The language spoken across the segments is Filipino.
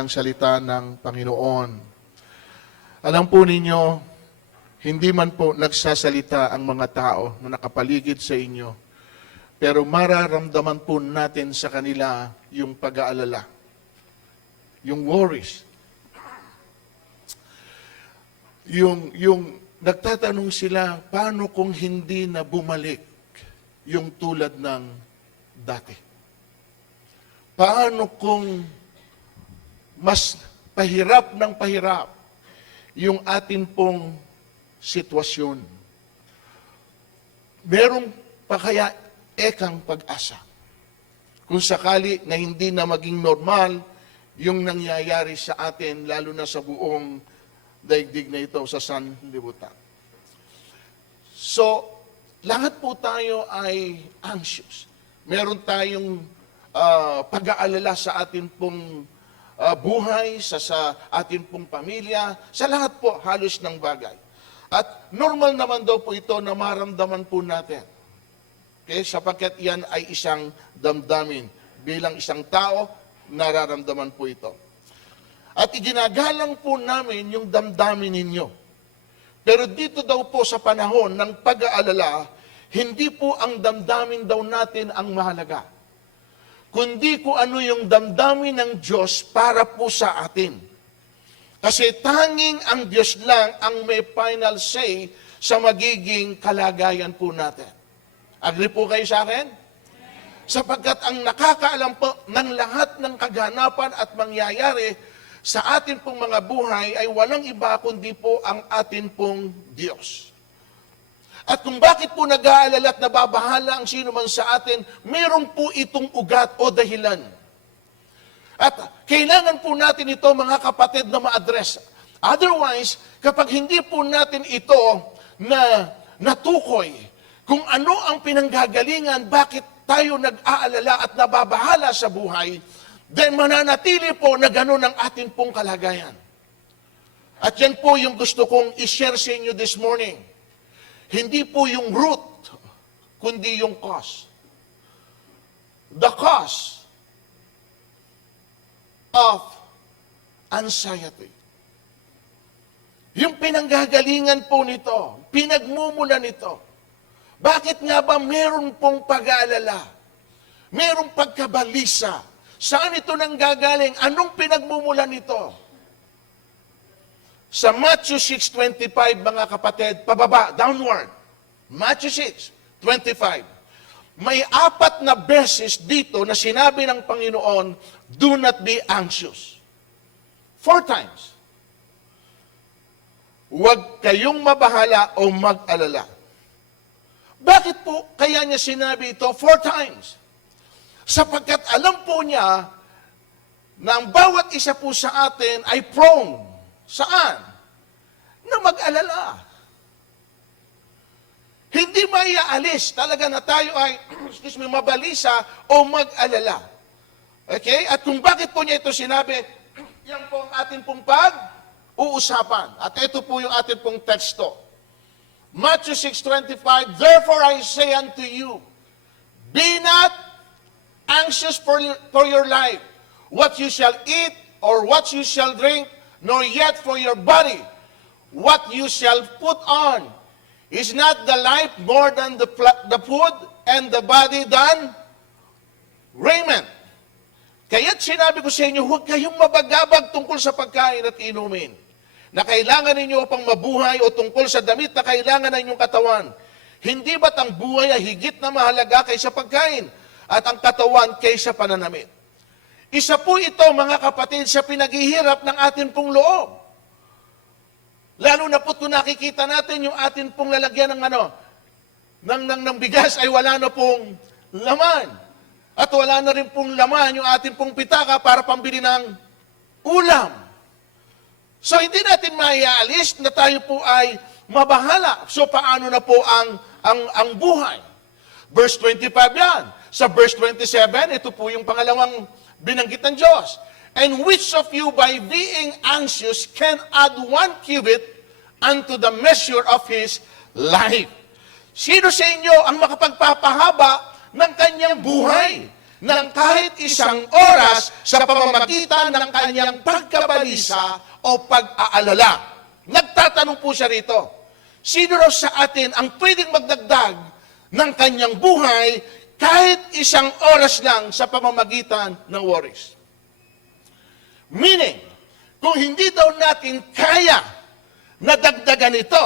ng salita ng Panginoon. Alam po ninyo, hindi man po nagsasalita ang mga tao na nakapaligid sa inyo, pero mararamdaman po natin sa kanila yung pag-aalala, yung worries. Yung nagtatanong sila, paano kung hindi na bumalik yung tulad ng dati? Paano kung mas pahirap ng pahirap yung atin pong sitwasyon? Meron pa kaya ekang pag-asa kung sakali na hindi na maging normal yung nangyayari sa atin, lalo na sa buong daigdig na ito sa sanlibutan. So, lahat po tayo ay anxious. Meron tayong pag-aalala sa atin pong buhay, sa atin pong pamilya, sa lahat po halos ng bagay. At normal naman daw po ito na maramdaman po natin. Okay? Sapagkat yan ay isang damdamin. Bilang isang tao, nararamdaman po ito. At iginagalang po namin yung damdamin ninyo. Pero dito daw po sa panahon ng pag-aalala, hindi po ang damdamin daw natin ang mahalaga, kundi kung ano yung damdamin ng Diyos para po sa atin. Kasi tanging ang Diyos lang ang may final say sa magiging kalagayan po natin. Agree po kayo sa akin? Sapagkat ang nakakaalam po ng lahat ng kaganapan at mangyayari sa atin pong mga buhay ay walang iba kundi po ang atin pong Diyos. At kung bakit po nag-aalala at nababahala ang sino man sa atin, meron po itong ugat o dahilan. At kailangan po natin ito, mga kapatid, na ma-address. Otherwise, kapag hindi po natin ito na natukoy kung ano ang pinanggagalingan, bakit tayo nag-aalala at nababahala sa buhay, then mananatili po na gano'n ang atin pong kalagayan. At yan po yung gusto kong i-share sa inyo this morning. Hindi po yung root, kundi yung cause. The cause of anxiety. Yung pinanggagalingan po nito, pinagmumula nito. Bakit nga ba meron pong pag-aalala? Merong pagkabalisa. Saan ito nanggagaling? Anong pinagmumula nito? Sa Matthew 6:25, mga kapatid, pababa, downward. Matthew 6:25. May 4 na beses dito na sinabi ng Panginoon, do not be anxious. 4 times. Huwag kayong mabahala o mag-alala. Bakit po kaya niya sinabi ito 4 times? Sapagkat alam po niya na ang bawat isa po sa atin ay prone. Saan? Na mag-alala. Hindi maiaalis talaga na tayo ay, mabalisa o mag-alala. Okay? At kung bakit po niya ito sinabi, yan po ang atin pong pag-uusapan. At ito po yung atin pong teksto. Matthew 6:25, therefore I say unto you, be not anxious for your life, what you shall eat or what you shall drink, nor yet for your body, what you shall put on. Is not the life more than the food, and the body than raiment? Kaya't sinabi ko sa inyo, huwag kayong mabagabag tungkol sa pagkain at inumin, na kailangan ninyo upang mabuhay, o tungkol sa damit na kailangan ng inyong katawan. Hindi ba't ang buhay ay higit na mahalaga kaysa pagkain, at ang katawan kaysa pananamit? Isa po ito, mga kapatid, sa pinaghihirap ng atin pong loob. Lalo na po kung nakikita natin yung atin pong lalagyan ng bigas ay wala na pong laman. At wala na rin pong laman yung atin pong pitaka para pambili ng ulam. So hindi natin maiaalis na tayo po ay mabahala. So paano na po ang buhay? Verse 25 yan. Sa verse 27, ito po yung pangalawang binanggit ng Diyos. And which of you by being anxious can add 1 cubit unto the measure of his life? Sino sa inyo ang makapagpapahaba ng kanyang buhay? ng kahit isang oras sa pamamagitan ng kanyang pagkabalisa o pag-aalala. Nagtatanong po siya rito, sino raw sa atin ang pwedeng magdagdag ng kanyang buhay kahit isang oras lang sa pamamagitan ng worries? Meaning, kung hindi daw natin kaya na dagdagan ito,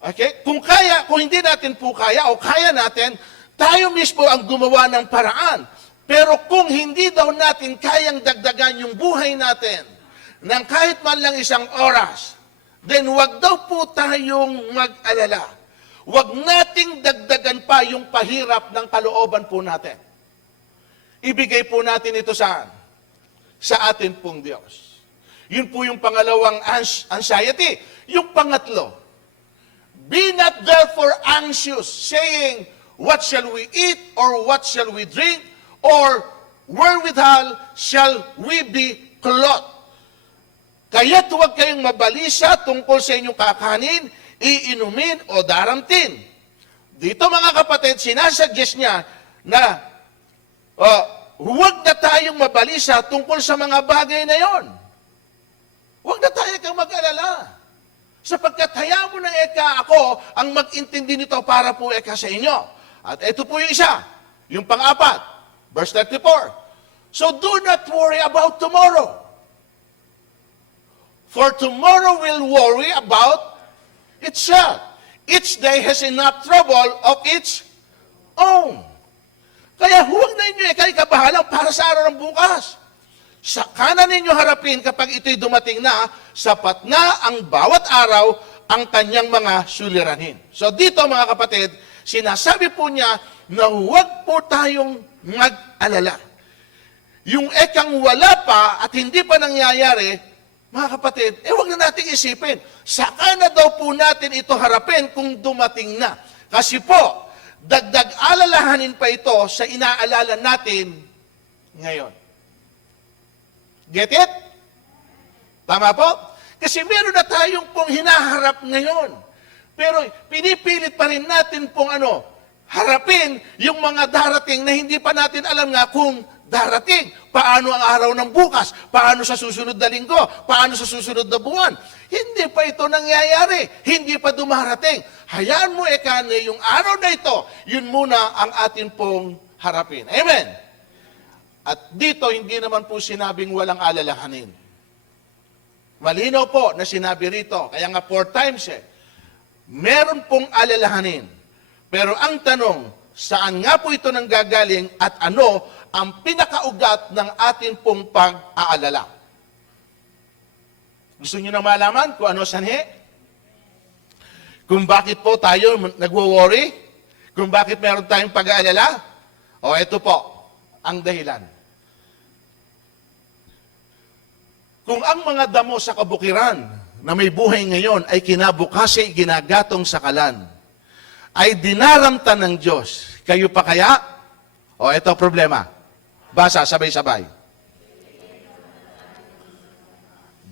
okay? Kung hindi natin po kaya o kaya natin, tayo mismo ang gumawa ng paraan. Pero kung hindi daw natin kayang dagdagan yung buhay natin ng kahit man lang isang oras, then wag daw po tayong mag-alala. Wag nating dagdagan pa yung pahirap ng kalooban po natin. Ibigay po natin ito saan? Sa atin pong Diyos. Yun po yung pangalawang anxiety. Yung pangatlo, be not therefore anxious, saying, what shall we eat, or what shall we drink, or wherewithal shall we be clothed? Kaya't huwag kayong mabalisa tungkol sa inyong kakanin, iinumin, o daramtin. Dito mga kapatid, sinasuggest niya na huwag na tayong mabalisa tungkol sa mga bagay na yon. Huwag na tayo kang mag-alala. Sapagkat hayaan mo na ako ang mag-intindi nito para po sa inyo. At ito po yung isa, yung pang-apat, verse 34. So do not worry about tomorrow. For tomorrow will worry about itself. Each day has enough trouble of its own. Kaya huwag na inyo ikabahalang para sa araw ng bukas. Sa kanan ninyo harapin kapag ito'y dumating na, sapat na ang bawat araw ang kanyang mga suliranin. So dito mga kapatid, sinasabi po niya na huwag po tayong mag-alala. Yung ekang wala pa at hindi pa nangyayari, mga kapatid, huwag na nating isipin. Saka na daw po natin ito harapin kung dumating na. Kasi po, dagdag alalahanin pa ito sa inaalala natin ngayon. Get it? Tama po? Kasi meron na tayong pong hinaharap ngayon. Pero pinipilit pa rin natin pong harapin yung mga darating na hindi pa natin alam nga kung darating. Paano ang araw ng bukas? Paano sa susunod na linggo? Paano sa susunod na buwan? Hindi pa ito nangyayari. Hindi pa dumarating. Hayaan mo yung araw na ito, yun muna ang atin pong harapin. Amen? At dito, hindi naman po sinabing walang alalahanin. Malinaw po na sinabi rito, kaya nga 4 times meron pong alalahanin. Pero ang tanong, saan nga po ito nanggagaling at ano ang pinakaugat ng atin pong pag-aalala? Gusto niyo na malaman kung ano sanhi? Kung bakit po tayo nagwo-worry? Kung bakit meron tayong pag-aalala? O ito po, ang dahilan. Kung ang mga damo sa kabukiran na may buhay ngayon ay kinabukasi ginagatong sa kalan, ay dinaramtan ng Diyos, kayo pa kaya? O ito problema. Basa, sabay-sabay.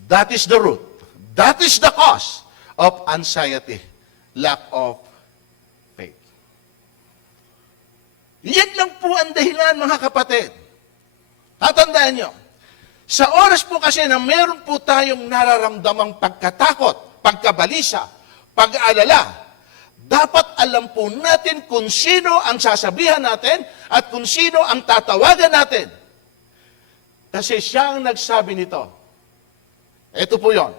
That is the root. That is the cause of anxiety. Lack of faith. Yan lang po ang dahilan, mga kapatid. Tatandaan nyo, sa oras po kasi na meron po tayong nararamdamang pagkatakot, pagkabalisa, pag-aalala, dapat alam po natin kung sino ang sasabihan natin at kung sino ang tatawagan natin. Kasi siya ang nagsabi nito. Ito po yon.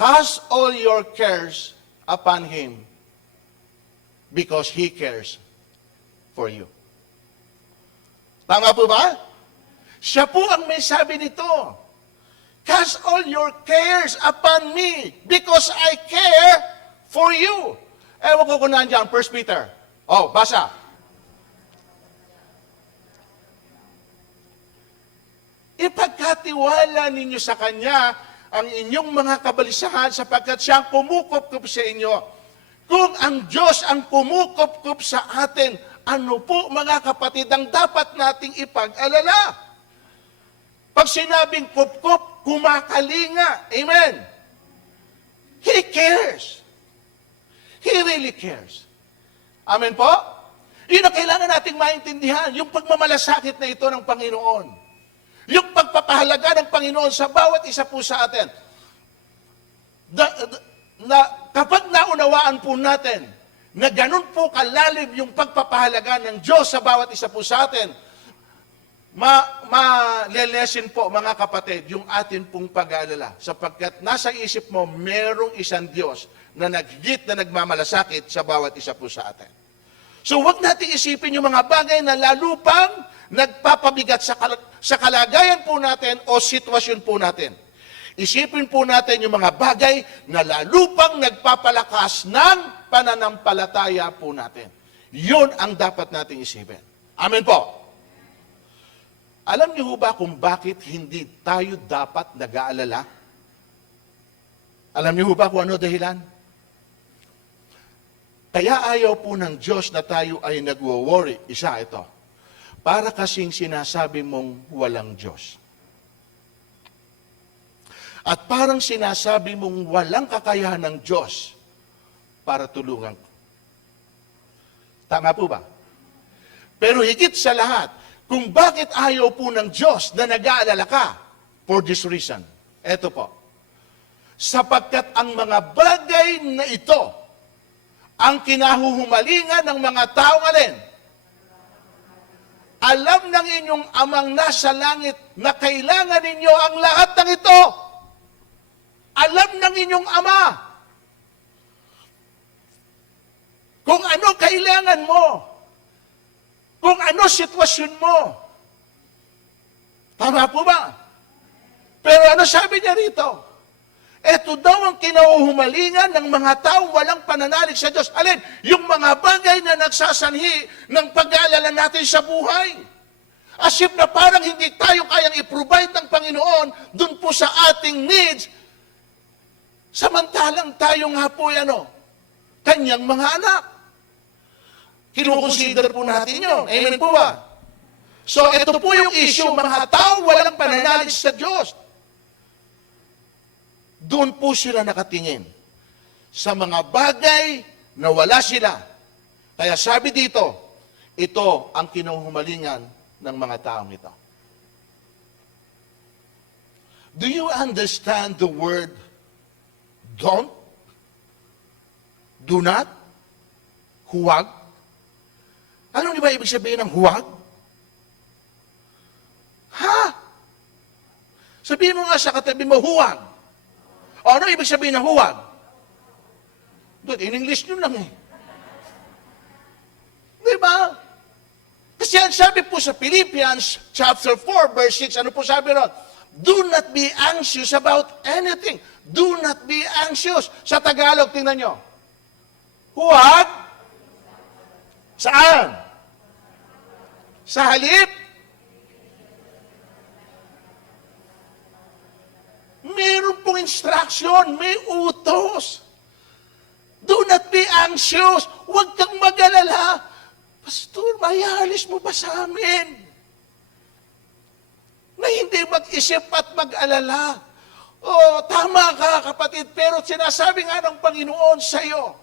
Cast all your cares upon Him because He cares for you. Tama po ba? Siya po ang may sabi nito. Cast all your cares upon me because I care for you. Ewan ko kung nandiyan, 1 Peter. Oh, basa. Ipagkatiwala ninyo sa Kanya ang inyong mga kabalisahan sapagkat siya ang kumukop-kup sa inyo. Kung ang Diyos ang kumukop-kup sa atin, ano po mga kapatid ang dapat nating ipag-alala? Pag sinabing kup-kup, kumakalinga. Amen? He cares. He really cares. Amen po? Yun ang kailangan nating maintindihan, yung pagmamalasakit na ito ng Panginoon. Yung pagpapahalaga ng Panginoon sa bawat isa po sa atin. Kapag naunawaan po natin na ganun po kalalim yung pagpapahalaga ng Diyos sa bawat isa po sa atin, malelesin po, mga kapatid, yung atin pong pag-aalala. Sapagkat nasa isip mo, merong isang Diyos na naghigit na nagmamalasakit sa bawat isa po sa atin. So huwag natin isipin yung mga bagay na lalo pang nagpapabigat sa kalagayan po natin o sitwasyon po natin. Isipin po natin yung mga bagay na lalo pang nagpapalakas ng pananampalataya po natin. Yun ang dapat nating isipin. Amen po. Alam niyo ba kung bakit hindi tayo dapat nag-aalala? Alam niyo ba kung ano dahilan? Kaya ayaw po ng Diyos na tayo ay nagwo-worry. Isa ito. Para kasing sinasabi mong walang Diyos. At parang sinasabi mong walang kakayahan ng Diyos para tulungan ko. Tama po ba? Pero higit sa lahat, kung bakit ayaw po ng Diyos na nag-aalala ka, for this reason. Eto po. Sapagkat ang mga bagay na ito, ang kinahuhumalingan ng mga taong alin, alam ng inyong amang nasa langit na kailangan ninyo ang lahat ng ito. Alam ng inyong ama. Kung ano kailangan mo, kung ano sitwasyon mo. Tama po ba? Pero ano sabi niya rito? Ito daw ang kinauhumalingan ng mga taong walang pananalig sa Diyos. Alin? Yung mga bagay na nagsasanhi ng pag-aalala natin sa buhay. As if na parang hindi tayo kayang i-provide ng Panginoon dun po sa ating needs. Samantalang tayo nga po kanyang mga anak. Kinukonsider po natin yun. Amen po ba? So, ito po yung issue, mga tao walang pananalig sa Diyos. Doon po sila nakatingin sa mga bagay na wala sila. Kaya sabi dito, ito ang kinuhumalingan ng mga taong ito. Do you understand the word don't? Do not? Huwag? Ano ba ibig sabihin ng huwag? Ha? Sabihin mo nga sa katabi mo, huwag. O ano ibig sabihin ng huwag? Dude, in English nyo lang eh. Diba? Kasi yan sabi po sa Philippians chapter 4 verse 6, ano po sabi ron? Do not be anxious about anything. Do not be anxious. Sa Tagalog, tingnan nyo. Huwag. Saan? Sa halip? Meron pong instruction, may utos. Do not be anxious. Huwag kang mag-alala. Pastor, mayahalis mo ba sa amin? Na hindi mag-isip at mag-alala. Oh, tama ka, kapatid, pero sinasabi nga ng Panginoon sa iyo,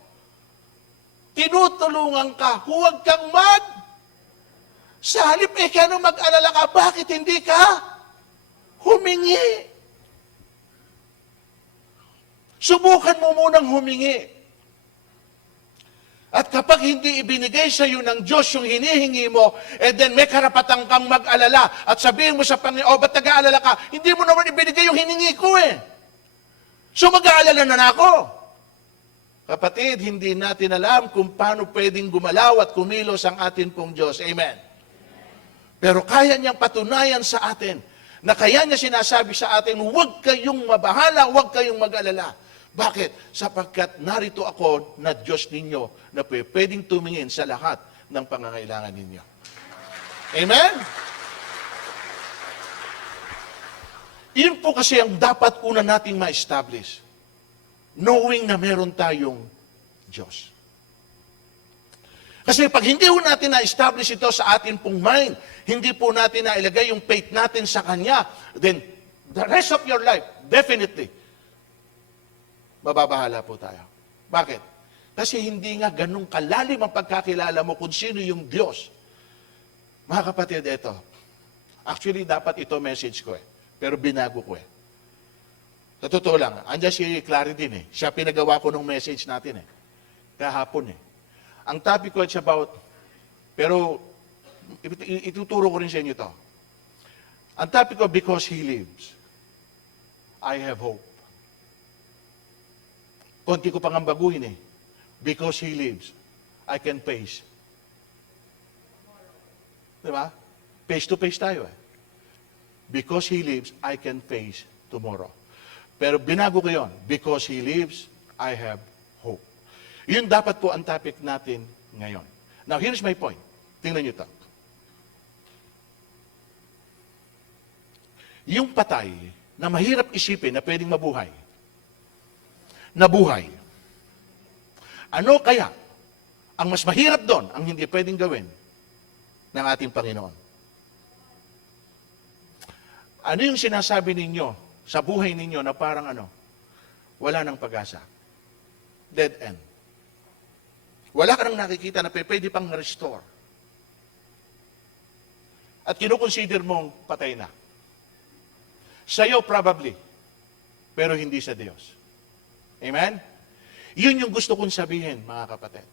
tinutulungan ka, huwag kang sa halip ka nung mag-alala ka, bakit hindi ka humingi? Subukan mo munang humingi. At kapag hindi ibinigay sa iyo ng Diyos yung hinihingi mo, then may karapatan kang mag-alala at sabihin mo sa Panginoon, ba't nag-aalala ka? Hindi mo naman ibinigay yung hiningi ko eh. So mag-aalala na ako. Kapatid, hindi natin alam kung paano pwedeng gumalaw at kumilos ang atin pong Diyos. Amen. Pero kaya niyang patunayan sa atin na kaya niya sinasabi sa atin, huwag kayong mabahala, huwag kayong mag-alala. Bakit? Sapagkat narito ako na Diyos ninyo na pwedeng tumingin sa lahat ng pangangailangan ninyo. Amen? Iyon po kasi ang dapat una nating ma-establish. Knowing na meron tayong Diyos. Kasi pag hindi po natin na-establish ito sa atin pong mind, hindi po natin na-ilagay yung faith natin sa Kanya, then the rest of your life, definitely, mababahala po tayo. Bakit? Kasi hindi nga ganun kalalim ang pagkakilala mo kung sino yung Diyos. Mga kapatid, ito. Actually, dapat ito message ko eh. Pero binago ko eh. Sa totoo lang, andyan si Clary din eh. Siya pinagawa ko ng message natin eh. Kahapon eh. Ang topic ko it's about, pero ituturo ko rin sa inyo ito. Ang topic ko, because He lives, I have hope. Konti ko pang baguhin eh. Because He lives, I can face. Diba? Face to face tayo eh. Because He lives, I can face tomorrow. Pero binago ko yun. Because He lives, I have hope. Yun dapat po ang topic natin ngayon. Now, here's my point. Tingnan nyo ito. Yung patay na mahirap isipin na pwedeng mabuhay. Nabuhay. Ano kaya ang mas mahirap doon, ang hindi pwedeng gawin ng ating Panginoon? Ano yung sinasabi ninyo sa buhay ninyo na parang wala nang pag-asa? Dead end. Wala ka nang nakikita na pwede pang restore. At kinukonsider mong patay na. Sa'yo probably, pero hindi sa Diyos. Amen? Yun yung gusto kong sabihin, mga kapatid.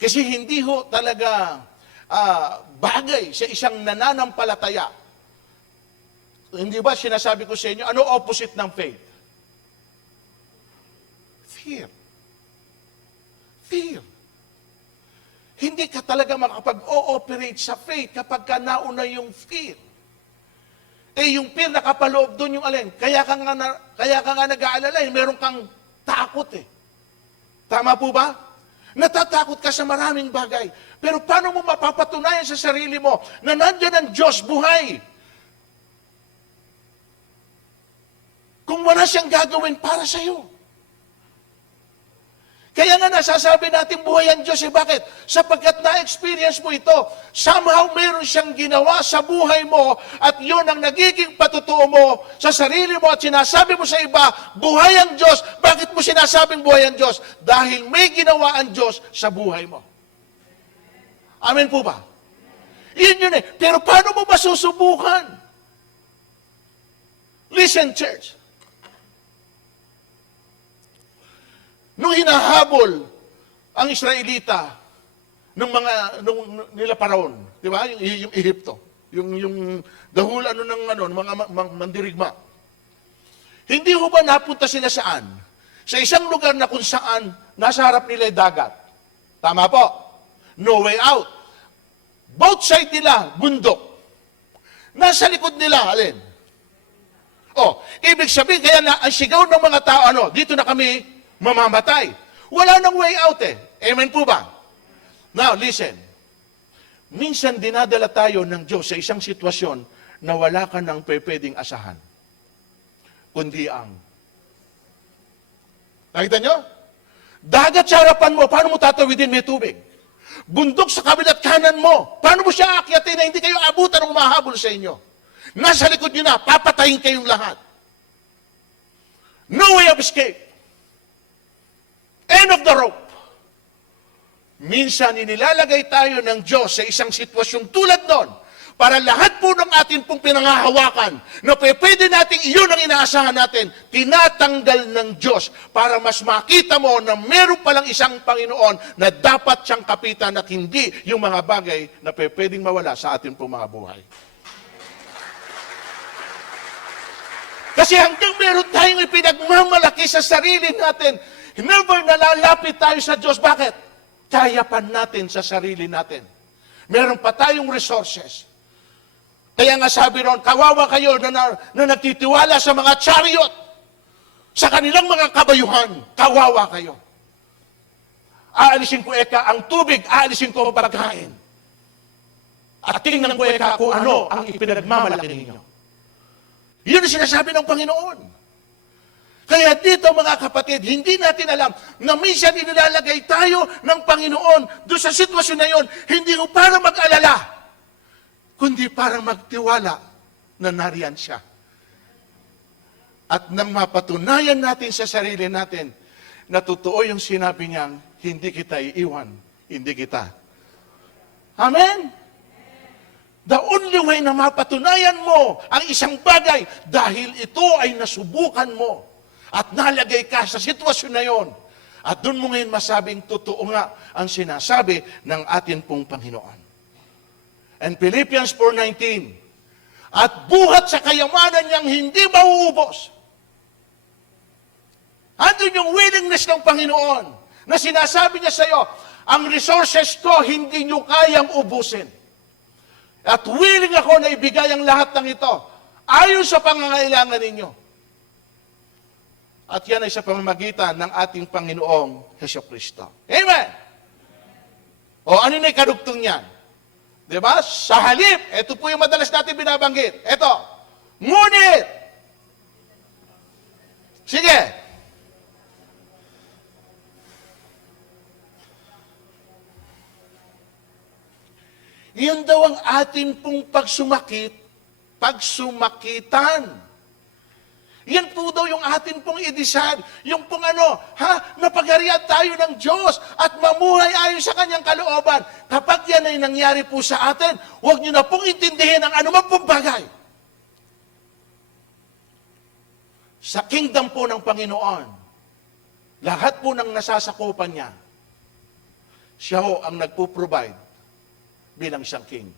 Kasi hindi ho talaga bagay sa isang nananampalataya. Hindi ba sinasabi ko sa inyo, ano opposite ng faith? Fear. Fear. Hindi ka talaga makapag-ooperate sa faith kapag ka nauna yung fear. Yung fear nakapaloob doon yung alin. Kaya ka nga nag-aalala, meron kang takot eh. Tama po ba? Natatakot ka sa maraming bagay. Pero paano mo mapapatunayan sa sarili mo na nandiyan ang Diyos buhay? Kung wala siyang gagawin para sa iyo. Kaya nga nasasabi natin buhay ang Diyos. Bakit? Sapagkat na-experience mo ito. Somehow meron siyang ginawa sa buhay mo at yun ang nagiging patutuo mo sa sarili mo at sinasabi mo sa iba, buhay ang Diyos. Bakit mo sinasabing buhay ang Diyos? Dahil may ginawa ang Diyos sa buhay mo. Amen po ba? Yun eh. Pero paano mo masusubukan? Listen, church. Nung hinahabol ang Israelita nila Paraon, di ba? Yung Ehipto, yung dahul ng mga mandirigma. Hindi ho ba napunta sila saan? Sa isang lugar na kung saan nasa harap nila ay dagat. Tama po. No way out. Both side nila, bundok. Nasa likod nila, alin? Ibig sabihin, kaya na ang sigaw ng mga tao, dito na kami mamamatay. Wala nang way out eh. Amen po ba? Now, listen. Minsan dinadala tayo ng Diyos sa isang sitwasyon na wala ka nang pwedeng asahan. Kundi ang... Nakita nyo? Dagat sa harapan mo, paano mo tatawidin may tubig? Bundok sa kabilat kanan mo, paano mo siya aakyatin na hindi kayo abutan ng umahabol sa inyo? Nasa likod nyo na, papatayin kayong lahat. No way of escape. End of the rope. Minsan, inilalagay tayo ng Diyos sa isang sitwasyong tulad nun para lahat po ng atin pong pinangahawakan na pwede nating iyon ang inaasahan natin, tinatanggal ng Diyos para mas makita mo na meron palang isang Panginoon na dapat siyang kapitan at hindi yung mga bagay na pwedeng mawala sa atin pong mga buhay. Kasi hanggang meron tayong ipinagmamalaki sa sarili natin, never nalalapit tayo sa Diyos. Bakit? Kaya pa natin sa sarili natin. Meron pa tayong resources. Kaya nga sabi ron, kawawa kayo na nagtitiwala sa mga chariot, sa kanilang mga kabayuhan. Kawawa kayo. Aalisin ko ang tubig, aalisin ko ang pagkain. At tingnan ko kung ano ang ipinagmamalaki ninyo. Yun ang sinasabi ng Panginoon. Kaya dito mga kapatid, hindi natin alam na minsan inilalagay tayo ng Panginoon doon sa sitwasyon na yun, hindi ko para mag-alala, kundi para magtiwala na nariyan siya. At nang mapatunayan natin sa sarili natin na totoo yung sinabi niyang, hindi kita iiwan, hindi kita. Amen? The only way na mapatunayan mo ang isang bagay dahil ito ay nasubukan mo at nalagay ka sa sitwasyon na yon. At doon mo ngayon masabing totoo nga ang sinasabi ng atin pong Panginoon. And Philippians 4:19, at buhat sa kayamanan niyang hindi mauubos. Andun yung willingness ng Panginoon na sinasabi niya sa iyo, ang resources ko hindi niyo kayang ubusin. At willing ako na ibigay ang lahat ng ito ayon sa pangangailangan ninyo. At yan ay sa pamamagitan ng ating Panginoong Hesukristo. Amen! O ano na yung kadugtong niyan? Diba? Sa halip, ito po yung madalas natin binabanggit. Ito, ngunit! Sige! Iyon daw ang atin pong pagsumakitan. Yan po daw yung atin pong i-decide. Yung pong napagarian tayo ng Diyos at mamuhay ayon sa Kanyang kalooban. Kapag yan ay nangyari po sa atin, huwag nyo na pong intindihin ang anumang pong bagay. Sa kingdom po ng Panginoon, lahat po ng nasasakupan niya, siya ho ang nagpo-provide bilang siyang king.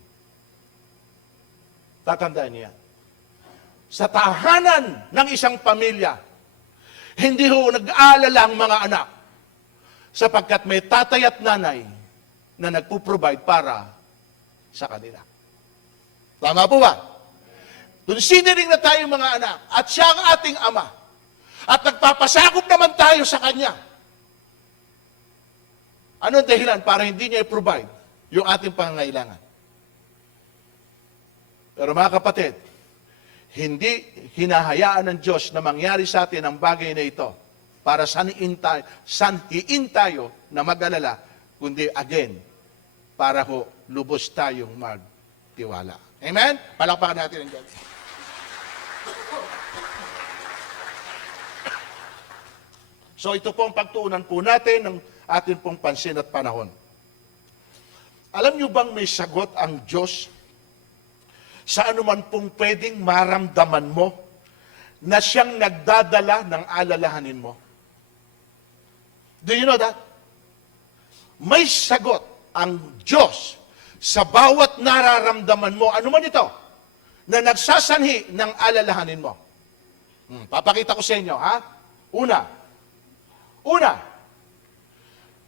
Tatandaan niya. Sa tahanan ng isang pamilya, hindi ho nag-aalala ang mga anak sapagkat may tatay at nanay na nagpo-provide para sa kanila. Tama po ba? Considering na tayo mga anak at siya ang ating ama at nagpapasakop naman tayo sa kanya, anong dahilan para hindi niya i-provide yung ating pangangailangan? Pero mga kapatid, hindi hinahayaan ng Diyos na mangyari sa atin ang bagay na ito para sanhiin tayo na mag-alala, kundi again, para ho lubos tayong magtiwala. Amen? Palakpakan natin ang Diyos. So ito po ang pagtuunan po natin ng ating pong pansin at panahon. Alam niyo bang may sagot ang Diyos sa anuman pong pwedeng maramdaman mo na siyang nagdadala ng alalahanin mo? Do you know that? May sagot ang Diyos sa bawat nararamdaman mo, anuman ito, na nagsasanhi ng alalahanin mo. Papakita ko sa inyo, ha? Una,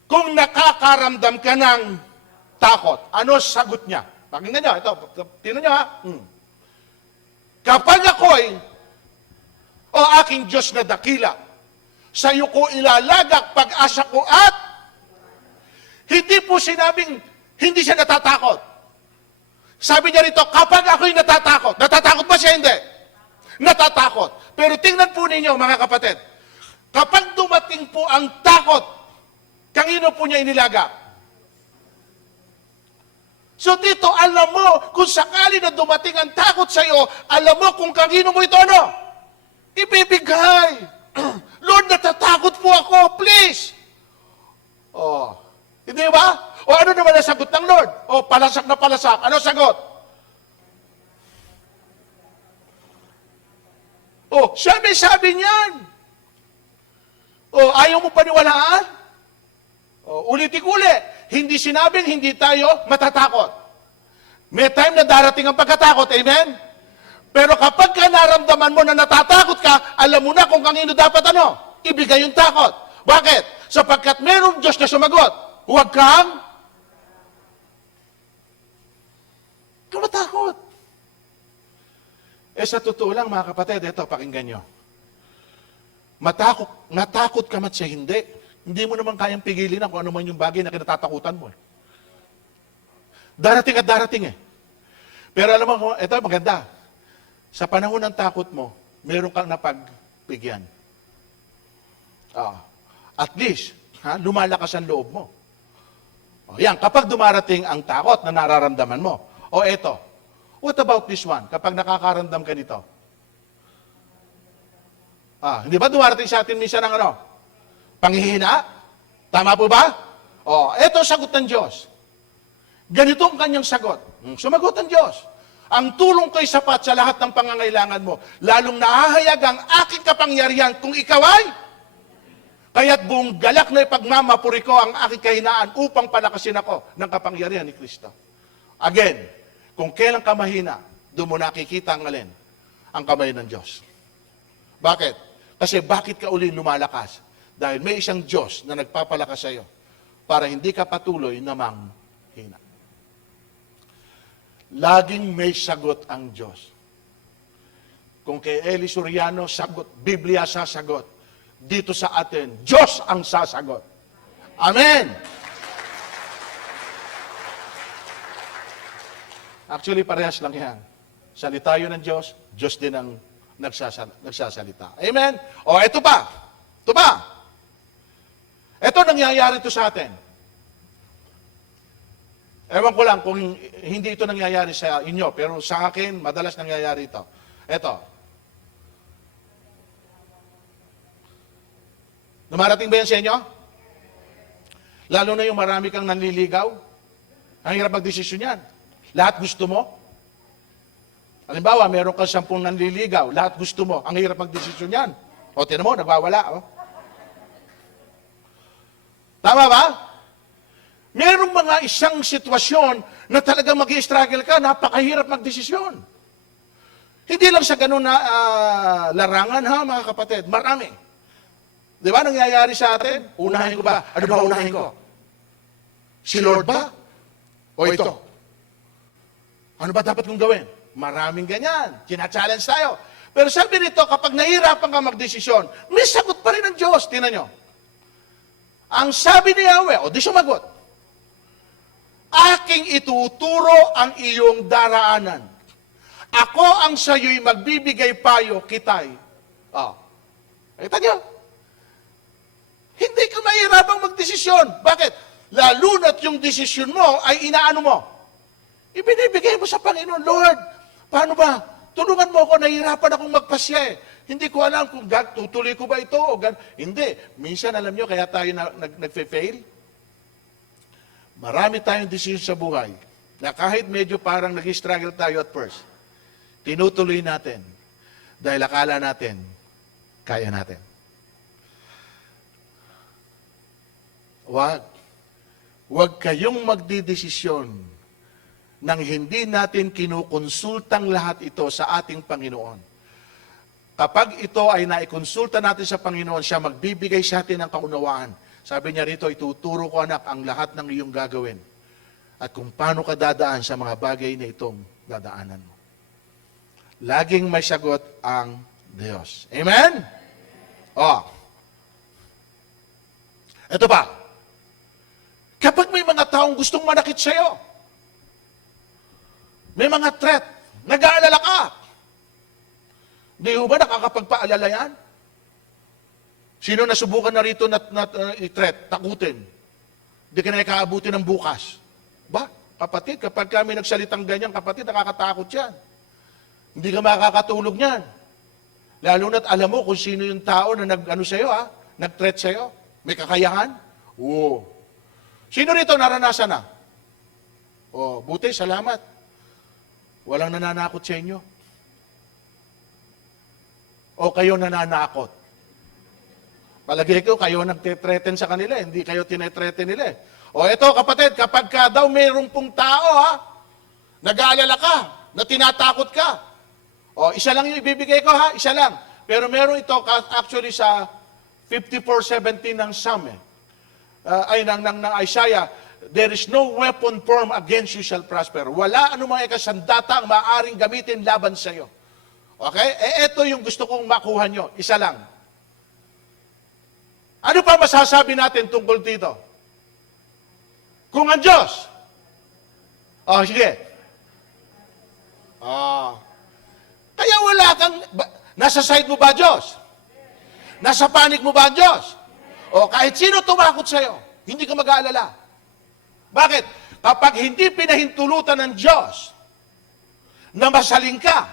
kung nakakaramdam ka ng takot, ano sagot niya? Pakinggan niyo, ito, tinan niyo ha. Kapag ako'y, o aking Diyos na dakila, sa iyo ko ilalagak pag-asa ko at hindi po sinabing hindi siya natatakot. Sabi niya rito, kapag ako'y natatakot ba siya? Hindi. Natatakot. Pero tingnan po ninyo mga kapatid, kapag dumating po ang takot, kanino po niya inilagak? So dito, alam mo, kung sakali na dumating ang takot sa iyo, alam mo kung kanino mo ito ibibigay. Lord, natatakot po ako, please. Oh, hindi ba? O ano naman ang sagot ng Lord? O palasak na palasak. Ano sagot? O, sabi niyan. O, ayaw mo paniwalaan? O, ulit-ulit. Hindi sinabing hindi tayo matatakot. May time na darating ang pagkatakot, amen? Pero kapag ka naramdaman mo na natatakot ka, alam mo na kung kanino dapat ibigay yung takot. Bakit? Sapagkat merong Diyos na sumagot. Huwag kang matakot. Sa totoo lang mga kapatid, ito, pakinggan nyo. Natakot ka man siya hindi mo naman kayang pigilin kung ano man yung bagay na kinatatakutan mo. Darating at darating Pero alam mo, ito maganda. Sa panahon ng takot mo, meron kang napagbigyan. At least, lumalakas ang loob mo. Yan, kapag dumarating ang takot na nararamdaman mo, eto, what about this one? Kapag nakakaramdam ka nito. Hindi ba dumarating sa atin minsan ng Panghihina? Tama po ba? Ito sagot ng Diyos. Ganito ang kanyang sagot. Sumagot ang Diyos. Ang tulong ko'y sapat sa lahat ng pangangailangan mo. Lalong nahahayag ang aking kapangyarihan kung ikaw ay. Kaya't buong galak na ipagmamapuri ko ang aking kahinaan upang palakasin ako ng kapangyarihan ni Kristo. Again, kung kailan ka mahina, doon mo nakikita ang alin? Ang kamay ng Diyos. Bakit? Kasi bakit ka uli lumalakas? Dahil may isang Diyos na nagpapalakas sa iyo para hindi ka patuloy na manghina. Laging may sagot ang Diyos. Kung kay Eli Soriano, sagot, Biblia sasagot. Dito sa atin, Diyos ang sasagot. Amen! Actually, parehas lang yan. Salita yun ng Diyos, Diyos din ang nagsasalita. Amen? Ito pa. Ito pa. Ito nangyayari ito sa atin. Ewan ko lang kung hindi ito nangyayari sa inyo, pero sa akin, madalas nangyayari ito. Ito. Dumarating ba yan sa inyo? Lalo na yung marami kang nanliligaw. Ang hirap magdesisyon yan. Lahat gusto mo. Halimbawa, meron kang 10 nanliligaw. Lahat gusto mo. Ang hirap magdesisyon yan. Tinan mo, nagwawala. Tama ba? Merong mga isang sitwasyon na talagang mag-i-struggle ka, napakahirap magdesisyon. Hindi lang sa ganun na larangan ha, mga kapatid. Marami. Di ba nangyayari sa atin? Unahin ko ba? Ano ba unahin ko? Si Lord ba? O ito? Ano ba dapat kong gawin? Maraming ganyan. Kina-challenge tayo. Pero sabi nito, kapag nahihirapan ka magdesisyon, may sagot pa rin ng Diyos. Tingnan nyo. Ang sabi ni Yahweh, di sumagot, aking ituturo ang iyong daraanan. Ako ang sa'yo'y magbibigay payo, kitay. Kita nyo? Hindi ka mahirapang magdesisyon. Bakit? Lalo na't yung desisyon mo ay inaano mo. Ibinibigay mo sa Panginoon, Lord, paano ba? Tulungan mo ako, nahihirapan akong magpasya eh. Hindi ko alam kung tutuloy ko ba ito o Hindi. Minsan, alam nyo, kaya tayo nagfe-fail. Marami tayong desisyon sa buhay na kahit medyo parang nag-struggle tayo at first, tinutuloy natin dahil akala natin, kaya natin. Huwag kayong magdidesisyon nang hindi natin kinukonsultang lahat ito sa ating Panginoon. Kapag ito ay naikonsulta natin sa Panginoon, siya magbibigay sa atin ng kaunawaan. Sabi niya rito, ituturo ko anak ang lahat ng iyong gagawin at kung paano ka dadaan sa mga bagay na itong dadaanan mo. Laging may sagot ang Diyos. Amen? Ito pa. Kapag may mga taong gustong manakit sa'yo, may mga threat, nag-aalala ka. Di ba nakakapagpaalala yan? Sino nasubukan na rito na i-threat, takutin? Di ka na ikaabuti ng bukas. Kapatid, kapag kami nagsalitang ganyan, kapatid, nakakatakot yan. Hindi ka makakatulog niyan. Lalo na't alam mo kung sino yung tao na nag-threat sa'yo. May kakayahan? Sino rito naranasan na? Buti, salamat. Walang nananakot sa inyo. O kayo nananakot. Palagay ko, kayo nagtitreten sa kanila, hindi kayo tinetreten nila. Ito kapatid, kapag ka daw mayroong pong tao, nag-aalala ka, na tinatakot ka. Isa lang yung ibibigay ko isa lang. Pero meron ito actually sa 54:17 ng Psalm ng Isaiah, there is no weapon formed against you shall prosper. Wala anumang ikasandata ang maaaring gamitin laban sa iyo. Okay? Ito yung gusto kong makuha nyo. Isa lang. Ano pa masasabi natin tungkol dito? Kung ang Diyos. Sige. Kaya wala kang, nasa side mo ba Diyos? Nasa panig mo ba ang Diyos? Kahit sino tumakot sa'yo, hindi ka mag-aalala. Bakit? Kapag hindi pinahintulutan ng Diyos na masaling ka,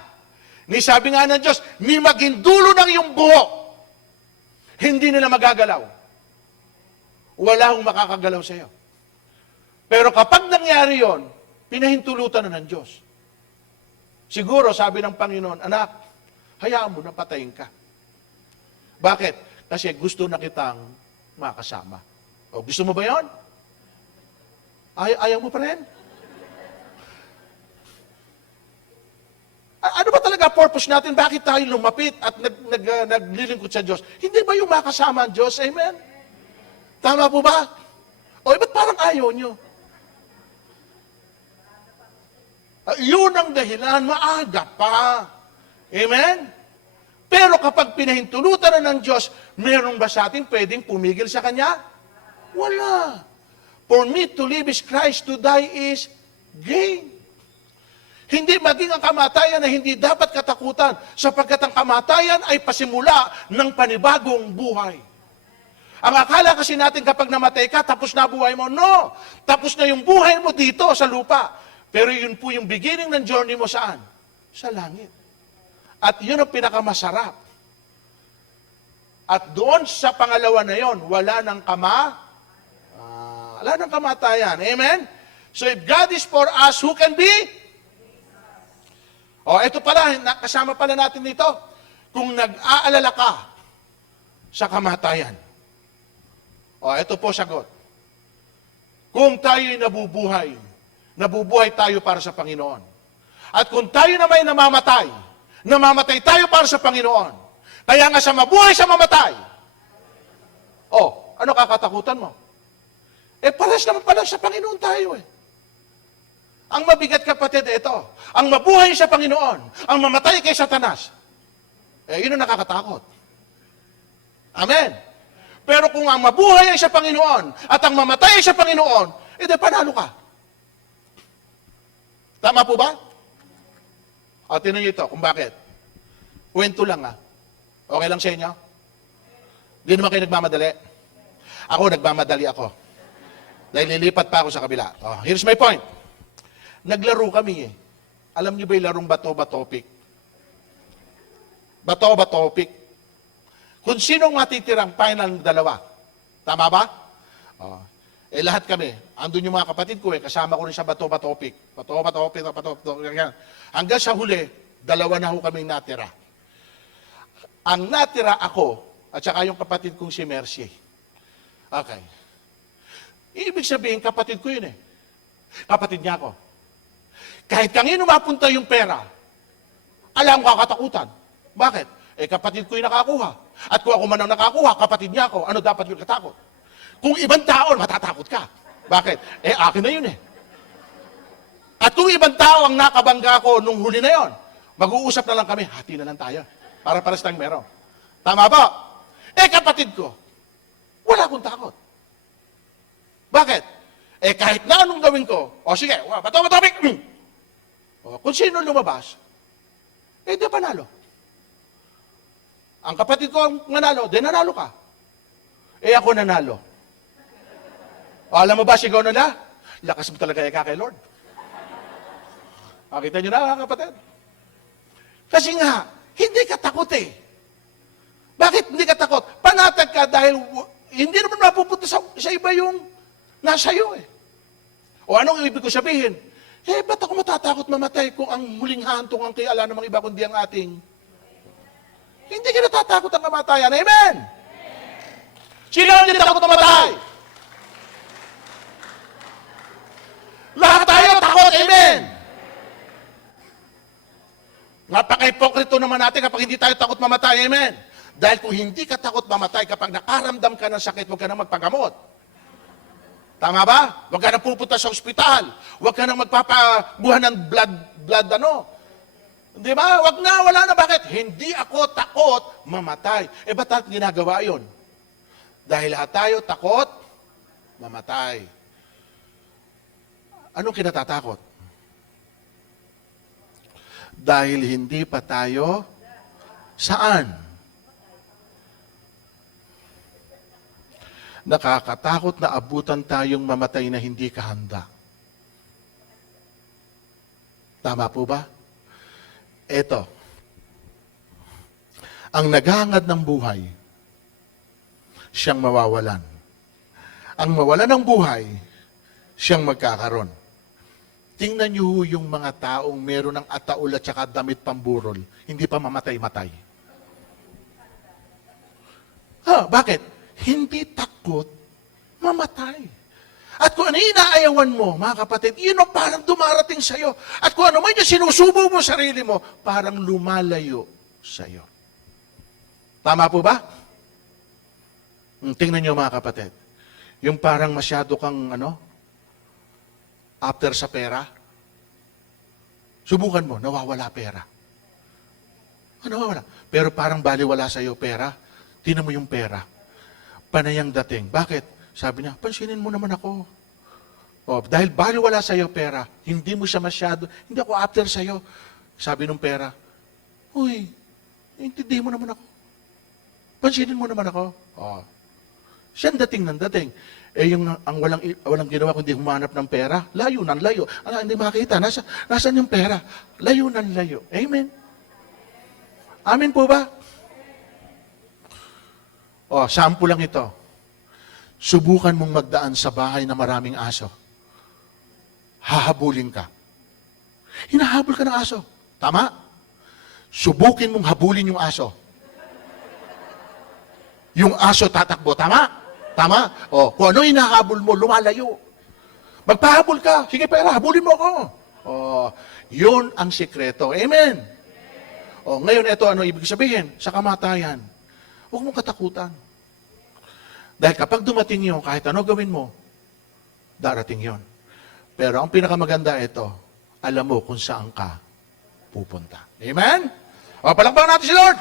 ni sabi nga ng Diyos, ni maging dulo ng iyong buhok, hindi nila magagalaw. wala akong makakagalaw sa iyo. Pero kapag nangyari yon, pinahintulutan na ng Diyos. Siguro, sabi ng Panginoon, anak, hayaan mo na patayin ka. Bakit? Kasi gusto na kitang makasama. O, gusto mo ba yon? Ayaw mo pa rin? Ano ba talaga purpose natin? Bakit tayo lumapit at naglilingkod sa Diyos? Hindi ba yung makasama ang Diyos? Amen? Tama po ba? O, ba't parang ayaw nyo? Yun ang dahilan, maaga pa. Amen? Pero kapag pinahintulutan na ng Diyos, meron ba sa atin pwedeng pumigil sa Kanya? Wala. For me to live is Christ, to die is gain. Hindi maging ang kamatayan na hindi dapat katakutan, sapagkat ang kamatayan ay pasimula ng panibagong buhay. Ang akala kasi natin kapag namatay ka, tapos na buhay mo. No! Tapos na yung buhay mo dito sa lupa. Pero yun po yung beginning ng journey mo saan? Sa langit. At yun ang pinakamasarap. At doon sa pangalawa na yon, wala ng kamatayan. Amen? So if God is for us, who can be? Ito pala, kasama pala natin dito. Kung nag-aalala ka sa kamatayan. Ito po sagot. Kung tayo'y nabubuhay tayo para sa Panginoon. At kung tayo na may namamatay tayo para sa Panginoon. Kaya nga sa mabuhay sa mamatay. Ano kakatakutan mo? Pares naman pala sa Panginoon tayo Ang mabigat kapatid, ito. Ang mabuhay sa Panginoon, ang mamatay kay Satanas, yun ang nakakatakot. Amen. Pero kung ang mabuhay ay sa Panginoon, at ang mamatay ay sa Panginoon, panalo ka. Tama po ba? Tinan niyo ito, kung bakit. Kwento lang Okay lang sa inyo? Hindi naman kayo nagmamadali. Ako, nagmamadali ako. Dahil lilipat pa ako sa kabila. Here's my point. Naglaro kami Alam niyo ba yung larong bato-batopik? Bato-batopik. Kung sinong matitirang final ng dalawa. Tama ba? Lahat kami. Andun yung mga kapatid ko kasama ko rin sa bato-batopik. Bato-batopik. Hanggang sa huli, dalawa na ho kaming natira. Ang natira ako, at saka yung kapatid kong si Mercy. Okay. Ibig sabihin, kapatid ko yun Kapatid niya ako. Kahit kanino mapunta yung pera, alam ko kakatakutan. Bakit? Kapatid ko yung nakakuha. At kung ako man ang nakakuha, kapatid niya ako, ano dapat yung katakot? Kung ibang tao, matatakot ka. Bakit? Akin na yun At kung ibang tao ang nakabangga ko nung huli na yon, mag-uusap na lang kami, hati na lang tayo. Para pares tayong meron. Tama ba? Kapatid ko, wala akong takot. Bakit? Kahit na anong gawin ko, sige, bato-batopik! Kung sino lumabas, di panalo. Ang kapatid ko ang nanalo, nanalo ka. Ako nanalo. Alam mo ba, sigaw na lakas mo talaga kay Lord. Makita nyo na, kapatid? Kasi nga, hindi ka takot Bakit hindi ka takot? Panatag ka dahil hindi naman mapupunta sa iba yung nasa iyo anong ibig ko sabihin? Ba't ako matatakot mamatay kung ang huling hantong ang kay ala namang iba kundi ang ating? Hindi ka natatakot ang kamatayan. Amen? Sino ang hindi takot mamatay? Lahat tayo takot. Amen? Napaka-hipokrito naman natin kapag hindi tayo takot mamatay. Amen? Dahil kung hindi ka takot mamatay, kapag nakaramdam ka ng sakit, huwag ka na magpagamot. Tama ba? Huwag ka na pupunta sa ospital. Huwag ka na magpapabuhan ng blood Di ba? Huwag na, wala na. Bakit? Hindi ako takot mamatay. Ba't natin ginagawa yun? Dahil lahat tayo takot mamatay. Anong kinatatakot? Dahil hindi pa tayo saan? Nakakatakot na abutan tayong mamatay na hindi kahanda. Tama po ba? Ito. Ang naghahangad ng buhay, siyang mawawalan. ang mawala ng buhay, siyang magkakaroon. Tingnan niyo yung mga taong meron ng ataol at saka damit pamburol, hindi pa mamatay-matay. Bakit? Hindi takot mamatay. At kung ano inaayawan mo, mga kapatid, yun ang parang dumarating sa'yo. At kung ano man yung sinusubo mo sarili mo, parang lumalayo sa'yo. Tama po ba? Tingnan niyo mga kapatid. Yung parang masyado kang, after sa pera, subukan mo, nawawala pera. Nawawala. Pero parang baliwala sa'yo pera, tinan mo yung pera. Panayang dating. Bakit? Sabi niya, pansinin mo naman ako. Dahil baliwala sa'yo pera, hindi mo siya masyado, hindi ako after sa'yo. Sabi nung pera, uy, intindi mo naman ako. Pansinin mo naman ako. Siya dating ng dating. Ang walang ginawa kundi humanap ng pera, layo ng layo. Hindi makita, nasaan yung pera? Layo ng layo. Amen? Amen po ba? Sample lang ito. Subukan mong magdaan sa bahay na maraming aso. Hahabulin ka. Hinahabol ka ng aso. Tama? Subukin mong habulin yung aso. Yung aso tatakbo. Tama? Tama? Kung ano hinahabol mo, lumalayo. Magpahabol ka. Sige pera, habulin mo ako. Yun ang sikreto. Amen? Ngayon, ito ano ibig sabihin? Sa kamatayan, huwag mong katakutan. Dahil kapag dumating yun, kahit ano gawin mo, darating yun. Pero ang pinakamaganda ito, alam mo kung saan ka pupunta. Amen? Palakpakan natin si Lord.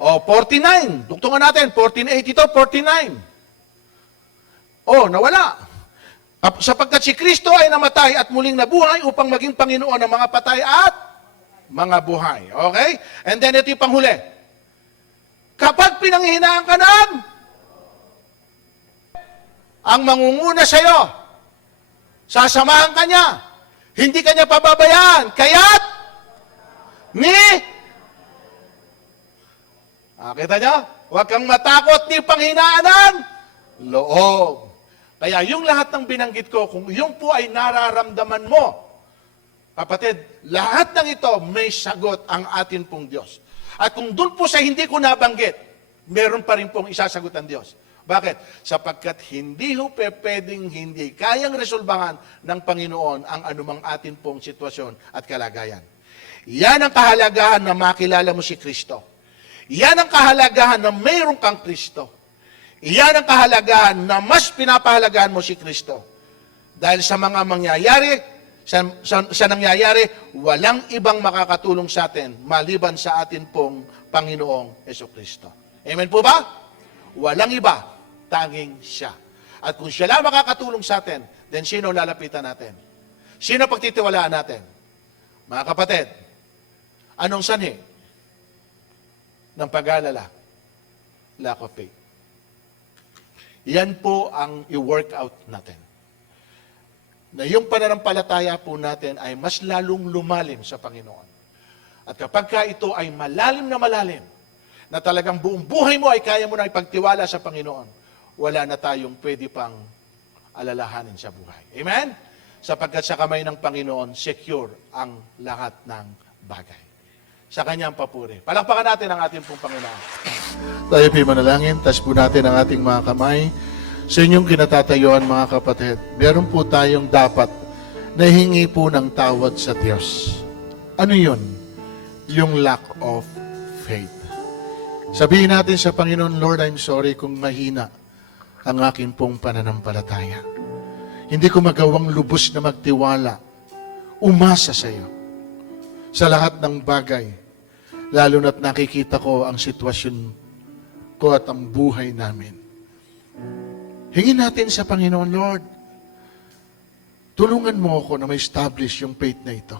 49. Dugtungan natin. 14:8 49. Nawala. Sapagkat si Kristo ay namatay at muling nabuhay upang maging Panginoon ng mga patay at mga buhay. Okay? And then ito yung panghuli. Kapag pinanghihinaan ka ng ang mangunguna sa'yo, sasamahan ka niya, hindi ka niya pababayaan, kaya't kita niyo? Huwag kang matakot ni panghinaan ng loob. Kaya yung lahat ng binanggit ko, kung yung po ay nararamdaman mo, kapatid, lahat ng ito may sagot ang atin pong Diyos. At kung doon po sa hindi ko nabanggit, meron pa rin pong isasagot ang Diyos. Bakit? Sapagkat hindi pwedeng hindi kayang resolbahan ng Panginoon ang anumang atin pong sitwasyon at kalagayan. Yan ang kahalagahan na makilala mo si Kristo. Yan ang kahalagahan na mayroon kang Kristo. Yan ang kahalagahan na mas pinapahalagahan mo si Kristo. Dahil sa mga mangyayari, sa nangyayari, walang ibang makakatulong sa atin maliban sa atin pong Panginoong Jesucristo. Amen po ba? Walang iba, tanging siya. At kung siya lang makakatulong sa atin, then sino lalapitan natin? Sino pagtitiwalaan natin? Mga kapatid, anong sanhi ng pag-aalala? Lack of faith. Yan po ang i-work out natin. Na yung pananampalataya po natin ay mas lalong lumalim sa Panginoon. At kapag ka ito ay malalim, na talagang buong buhay mo ay kaya mo na ipagtiwala sa Panginoon, wala na tayong pwede pang alalahanin sa buhay. Amen? Sapagkat sa kamay ng Panginoon, secure ang lahat ng bagay. Sa Kanyang papuri. Palakpakan natin ang ating pong Panginoon. Tayo po'y manalangin, tas po natin ang ating mga kamay. Sa inyong kinatatayuan mga kapatid, meron po tayong dapat na hingi po ng tawad sa Diyos. Ano yun? Yung lack of faith. Sabihin natin sa Panginoon, Lord, I'm sorry kung mahina ang akin pong pananampalataya. Hindi ko magawang lubos na magtiwala, umasa sa iyo sa lahat ng bagay, lalo na't nakikita ko ang sitwasyon ko at ang buhay namin. Hingin natin sa Panginoon, Lord, tulungan mo ako na ma-establish yung faith na ito.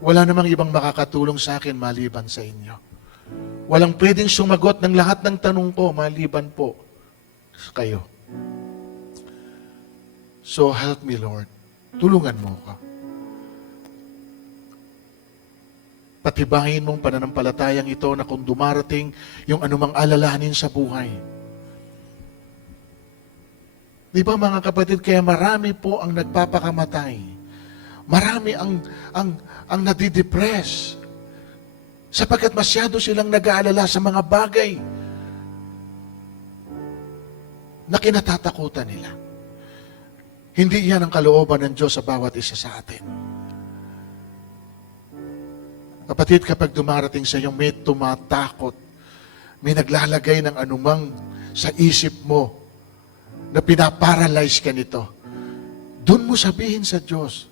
Wala namang ibang makakatulong sa akin maliban sa inyo. Walang pwedeng sumagot ng lahat ng tanong ko maliban po sa kayo. So help me, Lord. Tulungan mo ako. Patibayin mong pananampalatayang ito na kung dumarating yung anumang alalahanin sa buhay. Di ba mga kapatid, kaya marami po ang nagpapakamatay. Marami ang nadidepress. Sapagkat masyado silang nag-aalala sa mga bagay na kinatatakutan nila. Hindi yan ang kalooban ng Diyos sa bawat isa sa atin. Kapatid, kapag dumarating sa iyo, may tumatakot, may naglalagay ng anumang sa isip mo na pinaparalyze ka nito, doon mo sabihin sa Diyos,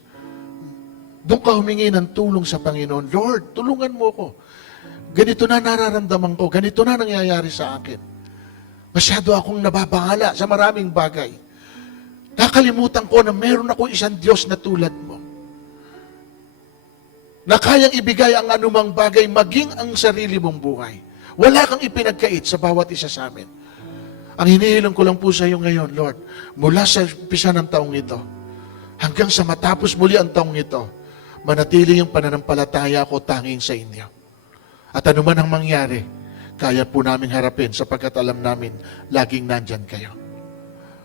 doon ka humingi ng tulong sa Panginoon, Lord, tulungan mo ko. Ganito na nararamdaman ko, ganito na nangyayari sa akin. Masyado akong nababahala sa maraming bagay. Nakalimutan ko na meron ako isang Diyos na tulad mo, na kayang ibigay ang anumang bagay, maging ang sarili mong buhay. Wala kang ipinagkait sa bawat isa sa amin. Ang hinihiling ko lang po sa iyo ngayon, Lord, mula sa umpisa ng taong ito, hanggang sa matapos muli ang taong ito, manatili yung pananampalataya ko tanging sa inyo. At anuman ang mangyari, kaya po namin harapin sapagkat alam namin, laging nandyan kayo.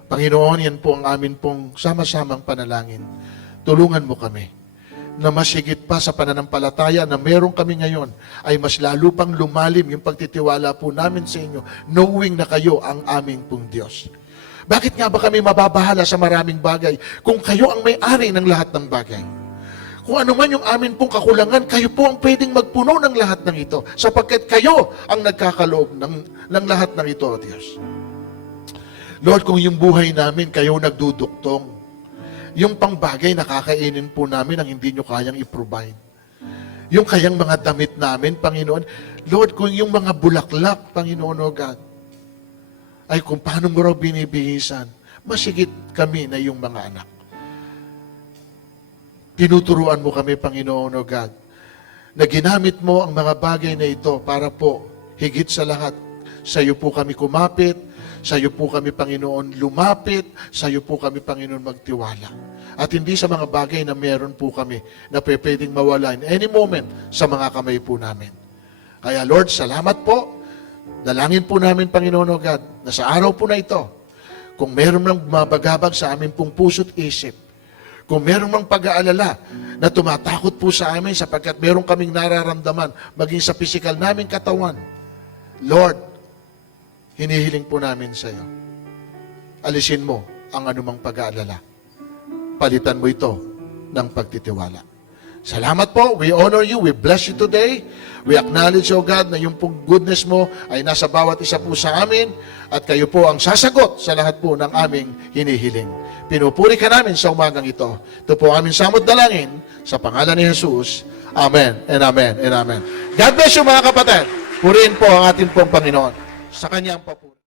Panginoon, yan po ang amin pong sama-samang panalangin. Tulungan mo kami na mas higit pa sa pananampalataya na meron kami ngayon, ay mas lalo pang lumalim yung pagtitiwala po namin sa inyo, knowing na kayo ang aming pong Diyos. Bakit nga ba kami mababahala sa maraming bagay kung kayo ang may-ari ng lahat ng bagay? Kung ano man yung amin pong kakulangan, kayo po ang pwedeng magpuno ng lahat ng ito, sapagkat kayo ang nagkakaloob ng lahat ng ito, O Diyos. Lord, kung yung buhay namin, kayo nagduduktong, yung pangbagay nakakainin po namin ang hindi nyo kayang i-provide. Yung kayang mga damit namin, Panginoon. Lord, kung yung mga bulaklak, Panginoon o God, ay kung paano mo raw binibihisan, masigit kami na yung mga anak. Tinuturuan mo kami, Panginoon o God, na ginamit mo ang mga bagay na ito para po, higit sa lahat, sa iyo po kami kumapit, sa iyo po kami, Panginoon, lumapit. Sa iyo po kami, Panginoon, magtiwala. At hindi sa mga bagay na meron po kami na pwedeng mawala in any moment sa mga kamay po namin. Kaya, Lord, salamat po. Dalangin po namin, Panginoon o God, na sa araw po na ito, kung meron mang bumabagabag sa aming pong puso't isip, kung meron mang pag-aalala na tumatakot po sa amin sapagkat meron kaming nararamdaman maging sa pisikal naming katawan, Lord, hinihiling po namin sa iyo. Alisin mo ang anumang pag-aalala. Palitan mo ito ng pagtitiwala. Salamat po. We honor you. We bless you today. We acknowledge, O God, na yung pong goodness mo ay nasa bawat isa po sa amin at kayo po ang sasagot sa lahat po ng aming hinihiling. Pinupuri ka namin sa umagang ito. Ito po aming samot dalangin sa pangalan ni Jesus. Amen and amen and amen. God bless you mga kapatid. Purihin po ang ating pong Panginoon sa kanyang papuri.